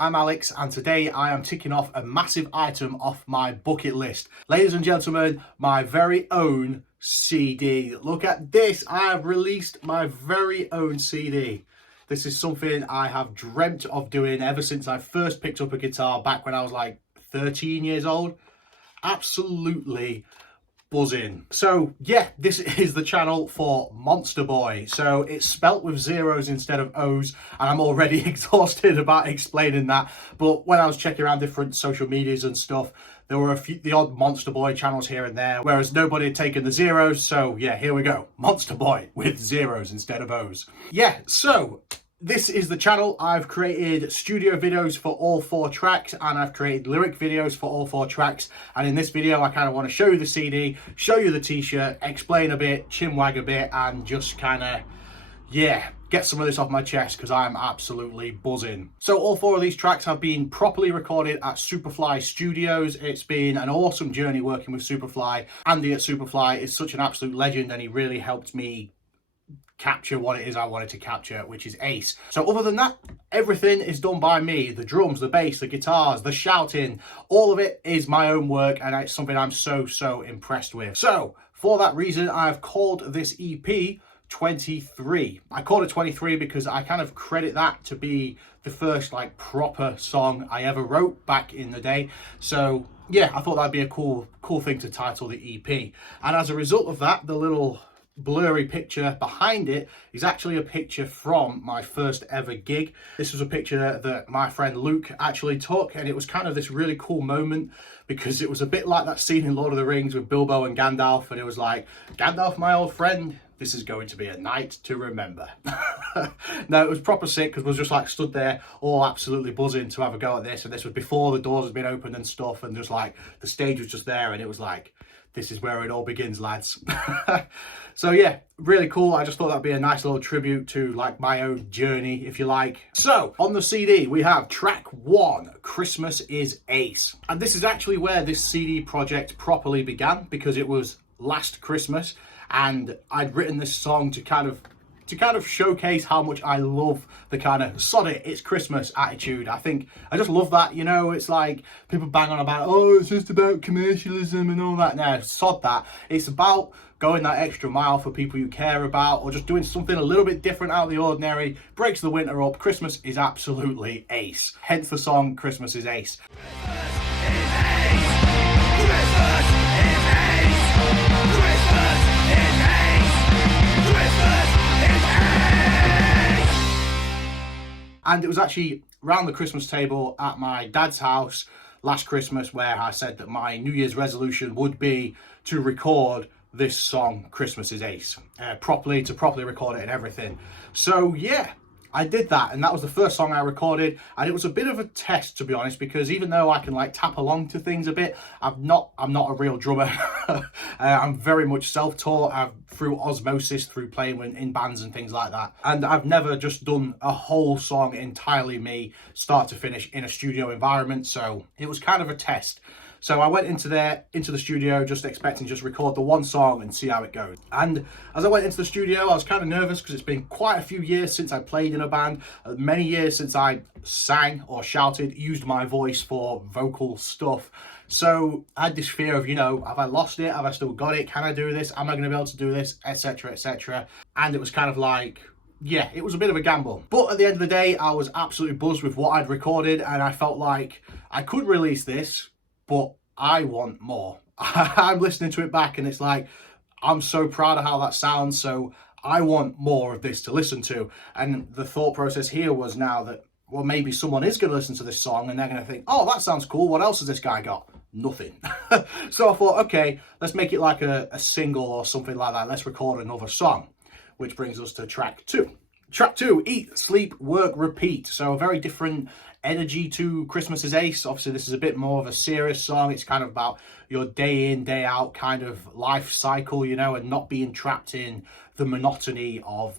I'm Alex, and today I am ticking off a massive item off my bucket list. Ladies and gentlemen, my very own CD. Look at this, I have released my very own CD. This is something I have dreamt of doing ever since I first picked up a guitar back when I was like 13 years old. Absolutely buzzing. So yeah, this is the channel for M0NSTERB0Y. So it's spelt with zeros instead of O's, and I'm already exhausted about explaining that. But when I was checking around different social medias and stuff, there were the odd M0NSTERB0Y channels here and there, whereas nobody had taken the zeros. So yeah, here we go. M0NSTERB0Y with zeros instead of O's. Yeah, so this is the channel. I've created studio videos for all 4 tracks, and I've created lyric videos for all 4 tracks. And in this video, I kind of want to show you the CD, show you the t-shirt, explain a bit, chinwag a bit, and just kind of, yeah, get some of this off my chest because I'm absolutely buzzing. So all 4 of these tracks have been properly recorded at Superfly Studios. It's been an awesome journey working with Superfly. Andy at Superfly is such an absolute legend, and he really helped me capture what it is I wanted to capture, which is ace. So other than that, everything is done by me. The drums, the bass, the guitars, the shouting, all of it is my own work, and it's something I'm so impressed with. So for that reason, I've called this EP 23. I called it 23 because I kind of credit that to be the first like proper song I ever wrote back in the day. So yeah, I thought that'd be a cool thing to title the EP. And as a result of that, the little blurry picture behind it is actually a picture from my first ever gig. This was a picture that my friend Luke actually took, and it was kind of this really cool moment because it was a bit like that scene in Lord of the Rings with Bilbo and Gandalf, and it was like, Gandalf, my old friend, this is going to be a night to remember. No, it was proper sick because we was just like stood there all absolutely buzzing to have a go at this, and this was before the doors had been opened and stuff, and just like the stage was just there, and it was like, this is where it all begins, lads. So yeah, really cool. I just thought that'd be a nice little tribute to like my own journey, if you like. So on the CD, we have track 1, Christmas is Ace. And this is actually where this CD project properly began, because it was last Christmas and I'd written this song to kind of showcase how much I love the kind of sod it, it's Christmas attitude. I just love that, you know. It's like people bang on about, oh, it's just about commercialism and all that. No, sod that. It's about going that extra mile for people you care about, or just doing something a little bit different out of the ordinary, breaks the winter up. Christmas is absolutely ace. Hence the song Christmas is Ace. And it was actually round the Christmas table at my dad's house last Christmas where I said that my New Year's resolution would be to record this song, Christmas is Ace, properly record it and everything. So yeah, I did that, and that was the first song I recorded, and it was a bit of a test, to be honest, because even though I can like tap along to things a bit, I'm not a real drummer. I'm very much self-taught through osmosis, through playing in bands and things like that, and I've never just done a whole song entirely me, start to finish, in a studio environment. So it was kind of a test. So I went into the studio just expecting to just record the one song and see how it goes. And as I went into the studio, I was kind of nervous because it's been quite a few years since I played in a band, many years since I sang or shouted, used my voice for vocal stuff. So I had this fear of, you know, have I lost it? Have I still got it? Can I do this? Am I going to be able to do this? Etc, etc. And it was kind of like, yeah, it was a bit of a gamble. But at the end of the day, I was absolutely buzzed with what I'd recorded, and I felt like I could release this, but I want more. I'm listening to it back and it's like, I'm so proud of how that sounds, so I want more of this to listen to. And the thought process here was now that, well, maybe someone is going to listen to this song and they're going to think, oh, that sounds cool, what else has this guy got? Nothing. So I thought, okay, let's make it like a single or something like that. Let's record another song, which brings us to track 2. Track 2, Eat, Sleep, Work, Repeat. So a very different energy to Christmas is Ace. Obviously, this is a bit more of a serious song. It's kind of about your day in, day out kind of life cycle, you know, and not being trapped in the monotony of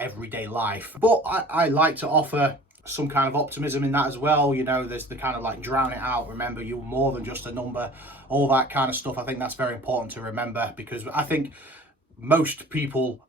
everyday life. But I like to offer some kind of optimism in that as well. You know, there's the kind of like drown it out, remember you're more than just a number, all that kind of stuff. I think that's very important to remember, because I think most people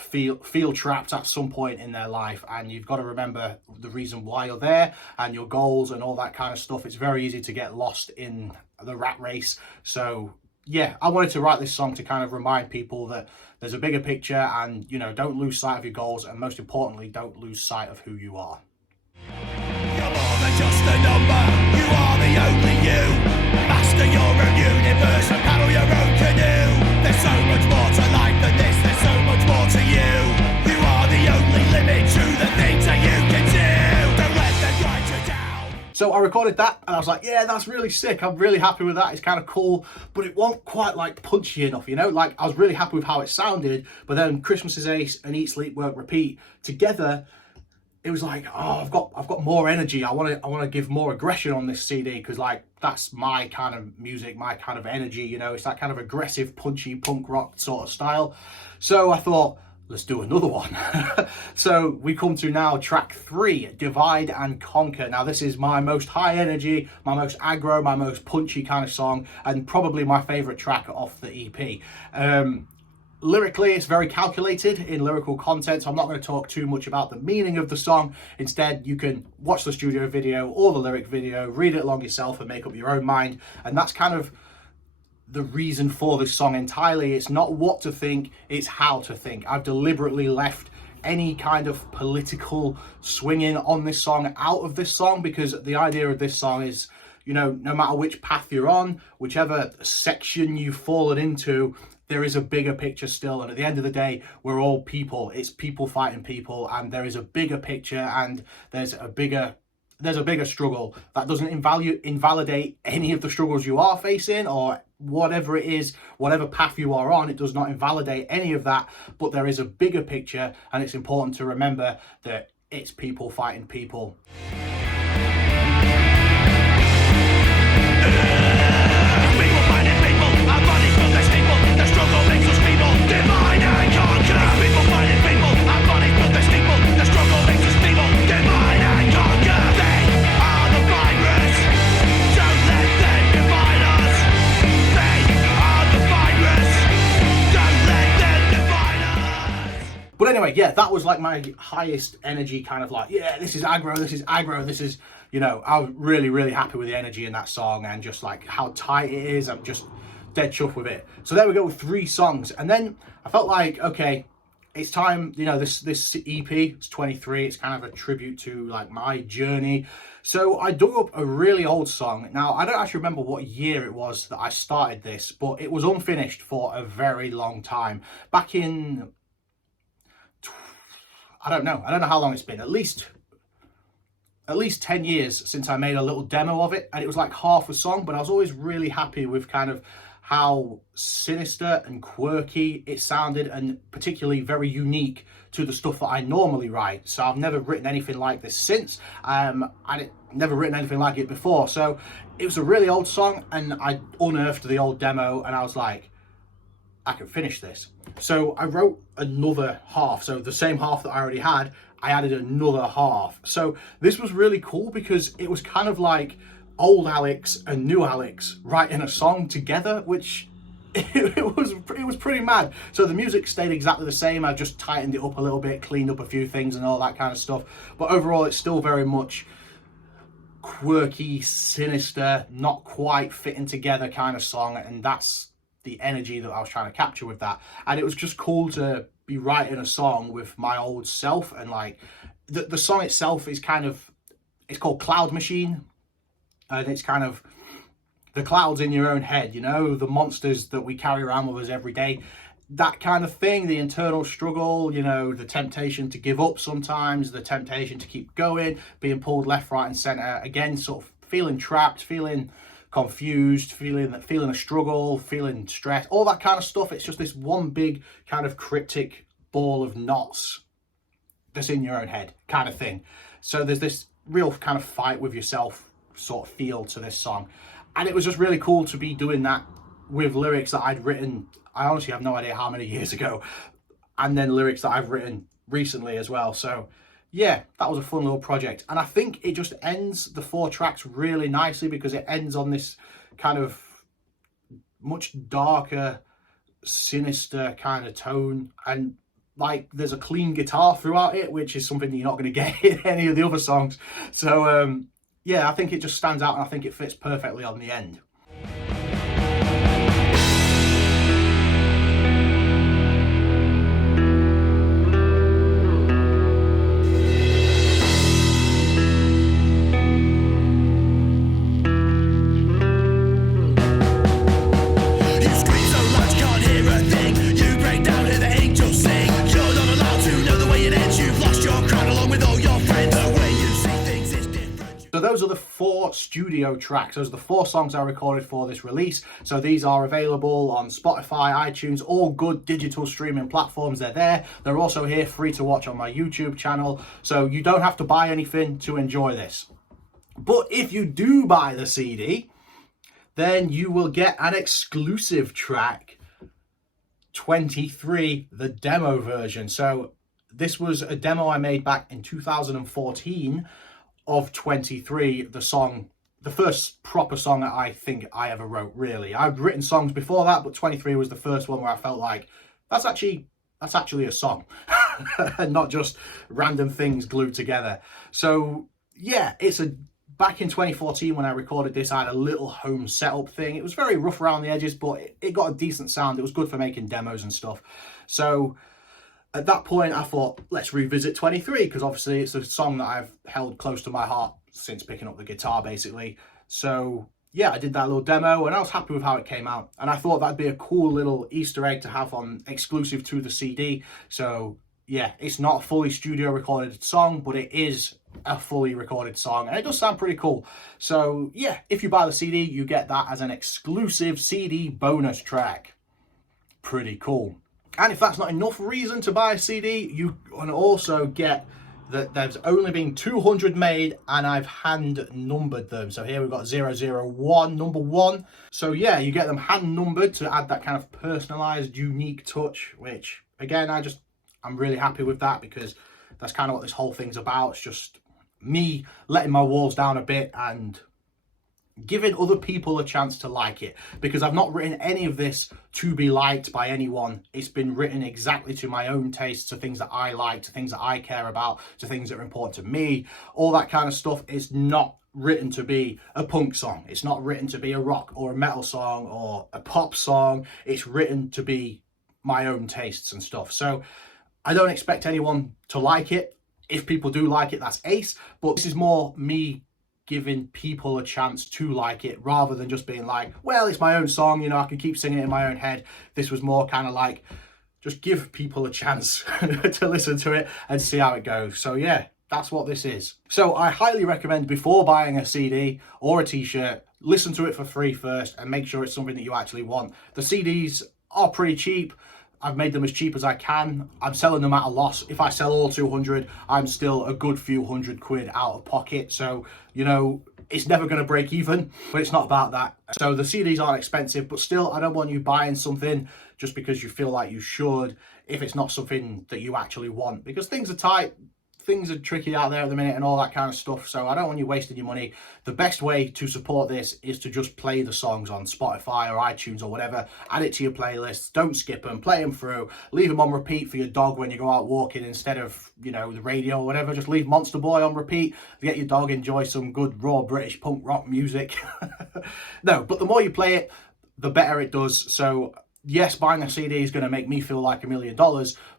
feel trapped at some point in their life, and you've got to remember the reason why you're there and your goals and all that kind of stuff. It's very easy to get lost in the rat race. So yeah, I wanted to write this song to kind of remind people that there's a bigger picture, and you know, don't lose sight of your goals, and most importantly, don't lose sight of who you are. You're more than just a number, you are the only you. Master your own universe and paddle your own canoe. There's so much more to life than this, there's so much more to you. You are the only limit to the things that you can do. Don't let them grind you down. So I recorded that and I was like, yeah, that's really sick. I'm really happy with that. It's kind of cool, but it wasn't quite like punchy enough, you know? Like I was really happy with how it sounded, but then Christmas is Ace and Eat, Sleep, Work, Repeat together, it was like, oh, I've got more energy. I want to give more aggression on this CD, because like that's my kind of music, my kind of energy, you know. It's that kind of aggressive, punchy punk rock sort of style. So I thought, let's do another one. So we come to now track 3, Divide and Conquer. Now this is my most high energy, my most aggro, my most punchy kind of song, and probably my favorite track off the EP. Lyrically, it's very calculated in lyrical content, so I'm not going to talk too much about the meaning of the song. Instead, you can watch the studio video or the lyric video, read it along yourself and make up your own mind. And that's kind of the reason for this song entirely. It's not what to think, it's how to think. I've deliberately left any kind of political swinging on this song out of this song, because the idea of this song is, you know, no matter which path you're on, whichever section you've fallen into, there is a bigger picture still. And at the end of the day, we're all people. It's people fighting people, and there is a bigger picture, and there's a bigger struggle. That doesn't invalidate any of the struggles you are facing, or whatever it is, whatever path you are on. It does not invalidate any of that, but there is a bigger picture, and it's important to remember that it's people fighting people. The struggle makes us people, divide and conquer. People fighting people, our bodies build their steeple. The struggle makes us people, divide and conquer. They are the virus, don't let them divide us. They are the virus, don't let them divide us. But anyway, yeah, that was like my highest energy kind of like, yeah, this is aggro, this is, you know, I was really, really happy with the energy in that song, and just like how tight it is. I'm just dead chuffed with it. So there we go with 3 songs, and then I felt like, okay, it's time, you know, this EP, it's 23, it's kind of a tribute to like my journey. So I dug up a really old song. Now I don't actually remember what year it was that I started this, but it was unfinished for a very long time, back in, I don't know how long it's been, at least 10 years since I made a little demo of it, and it was like half a song, but I was always really happy with kind of how sinister and quirky it sounded, and particularly very unique to the stuff that I normally write. So I've never written anything like this since. I'd never written anything like it before. So it was a really old song, and I unearthed the old demo, and I was like, I can finish this. So I wrote another half. So the same half that I already had, I added another half. So this was really cool, because it was kind of like old Alex and new Alex writing a song together, which it was pretty mad. So the music stayed exactly the same. I just tightened it up a little bit, cleaned up a few things and all that kind of stuff. But overall, it's still very much quirky, sinister, not quite fitting together kind of song. And that's the energy that I was trying to capture with that. And it was just cool to be writing a song with my old self. And like the song itself is kind of, it's called Cloud Machine. And it's kind of the clouds in your own head, you know, the monsters that we carry around with us every day, that kind of thing, the internal struggle, you know, the temptation to give up sometimes, the temptation to keep going, being pulled left, right and center, again, sort of feeling trapped, feeling confused, feeling a struggle, feeling stressed, all that kind of stuff. It's just this one big kind of cryptic ball of knots that's in your own head kind of thing. So there's this real kind of fight with yourself sort of feel to this song, and it was just really cool to be doing that with lyrics that I'd written, I honestly have no idea how many years ago, and then lyrics that I've written recently as well. So yeah, that was a fun little project, and I think it just ends the 4 tracks really nicely, because it ends on this kind of much darker, sinister kind of tone, and like there's a clean guitar throughout it, which is something you're not going to get in any of the other songs. So yeah, I think it just stands out, and I think it fits perfectly on the end. So those are the 4 studio tracks. Those are the 4 songs I recorded for this release. So these are available on Spotify, iTunes, all good digital streaming platforms. They're there. They're also here free to watch on my YouTube channel. So you don't have to buy anything to enjoy this. But if you do buy the CD, then you will get an exclusive track, 23, the demo version. So this was a demo I made back in 2014 of 23, the song, the first proper song that I think I ever wrote, really. I'd written songs before that, but 23 was the first one where I felt like that's actually a song and not just random things glued together. So yeah, back in 2014 when I recorded this, I had a little home setup thing. It was very rough around the edges, but it got a decent sound. It was good for making demos and stuff. So at that point, I thought, let's revisit 23, because obviously it's a song that I've held close to my heart since picking up the guitar, basically. So yeah, I did that little demo, and I was happy with how it came out. And I thought that'd be a cool little Easter egg to have on exclusive to the CD. So yeah, it's not a fully studio recorded song, but it is a fully recorded song, and it does sound pretty cool. So yeah, if you buy the CD, you get that as an exclusive CD bonus track. Pretty cool. And if that's not enough reason to buy a CD, you can also get that there's only been 200 made, and I've hand numbered them. So here we've got 001, number 1. So yeah, you get them hand numbered to add that kind of personalized, unique touch, which again, I'm really happy with that, because that's kind of what this whole thing's about. It's just me letting my walls down a bit and giving other people a chance to like it, because I've not written any of this to be liked by anyone. It's been written exactly to my own tastes, to things that I like, to things that I care about, to things that are important to me, all that kind of stuff. It's not written to be a punk song. It's not written to be a rock or a metal song or a pop song. It's written to be my own tastes and stuff. So I don't expect anyone to like it. If people do like it, that's ace. But this is more me giving people a chance to like it, rather than just being like, well, it's my own song, you know, I can keep singing it in my own head. This was more kind of like, just give people a chance to listen to it and see how it goes. So yeah, that's what this is. So I highly recommend, before buying a CD or a t-shirt, listen to it for free first and make sure it's something that you actually want. The CDs are pretty cheap. I've made them as cheap as I can. I'm selling them at a loss. If I sell all 200, I'm still a good few £100 out of pocket. So, you know, it's never going to break even, but it's not about that. So the CDs aren't expensive, but still, I don't want you buying something just because you feel like you should, if it's not something that you actually want, because things are tight. Things are tricky out there at the minute and all that kind of stuff. So I don't want you wasting your money. The best way to support this is to just play the songs on Spotify or iTunes or whatever. Add it to your playlists. Don't skip them. Play them through. Leave them on repeat for your dog when you go out walking, instead of, you know, the radio or whatever. Just leave Monster Boy on repeat. Get your dog enjoy some good raw British punk rock music. No, but the more you play it, the better it does. So yes, buying a CD is going to make me feel like $1 million,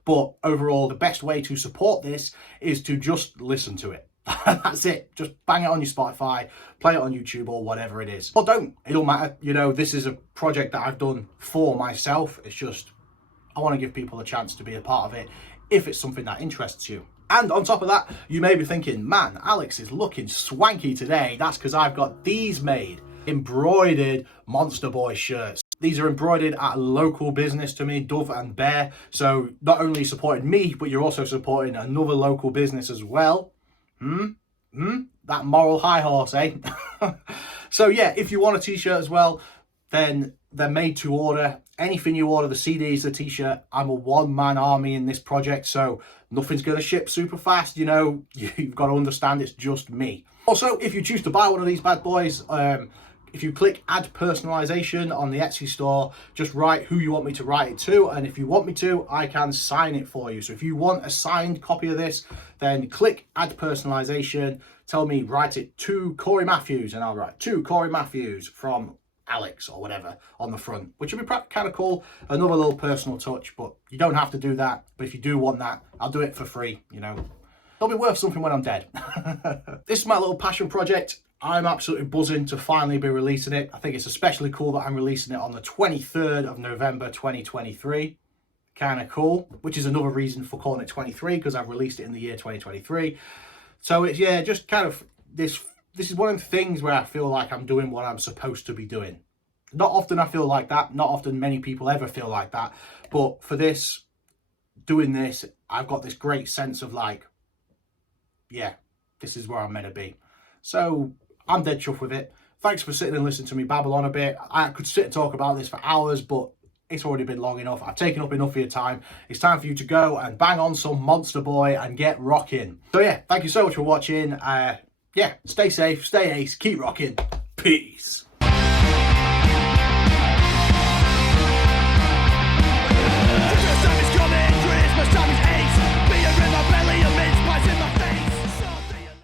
but overall, the best way to support this is to just listen to it. That's it. Just bang it on your Spotify, play it on YouTube or whatever it is. Or don't. It don't matter. You know, this is a project that I've done for myself. It's just, I want to give people a chance to be a part of it if it's something that interests you. And on top of that, you may be thinking, man, Alex is looking swanky today. That's because I've got these made. Embroidered Monster Boy shirts. These are embroidered at a local business to me, Dove and Bear. So not only supporting me, but you're also supporting another local business as well. That moral high horse, eh? So yeah, if you want a t-shirt as well, then they're made to order. Anything you order, the CDs, the t-shirt, I'm a one-man army in this project, so nothing's going to ship super fast. You know, you've got to understand it's just me. Also, if you choose to buy one of these bad boys, If you click add personalization on the Etsy store, just write who you want me to write it to, and if you want me to, I can sign it for you. So if you want a signed copy of this, then click add personalization, tell me write it to Corey Matthews, and I'll write to Corey Matthews from Alex or whatever on the front, which would be kind of cool. Another little personal touch, but you don't have to do that. But if you do want that, I'll do it for free, you know. It'll be worth something when I'm dead. This is my little passion project. I'm absolutely buzzing to finally be releasing it. I think it's especially cool that I'm releasing it on the 23rd of November 2023. Kind of cool, which is another reason for calling it 23, because I've released it in the year 2023. So it's, yeah, just kind of this is one of the things where I feel like I'm doing what I'm supposed to be doing. Not often I feel like that. Not often many people ever feel like that. But for this, doing this, I've got this great sense of like, yeah, this is where I'm meant to be. So I'm dead chuffed with it. Thanks for sitting and listening to me babble on a bit. I could sit and talk about this for hours, but it's already been long enough. I've taken up enough of your time. It's time for you to go and bang on some Monster Boy and get rocking. So yeah, thank you so much for watching. Yeah, stay safe, stay ace, keep rocking. Peace.